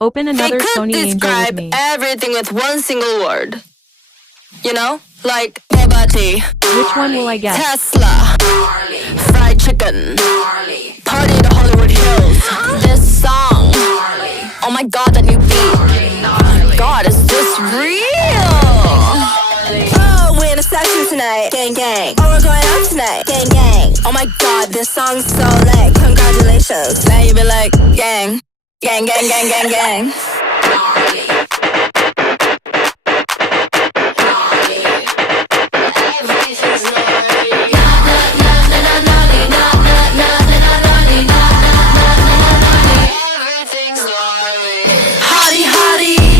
Open They another could Sony Angel with describe me. everything with one single word. You know? Like Bugatti, Which one will I get? Tesla, fried chicken, party to Hollywood Hills. This song, oh my god, that new beat. Oh my god, is this real? Oh, we're in a section tonight, gang gang. Oh, we're going out tonight, gang gang. Oh my god, this song's so lit. Congratulations. Now you be like, gang, gang, gang, gang, gang, gang.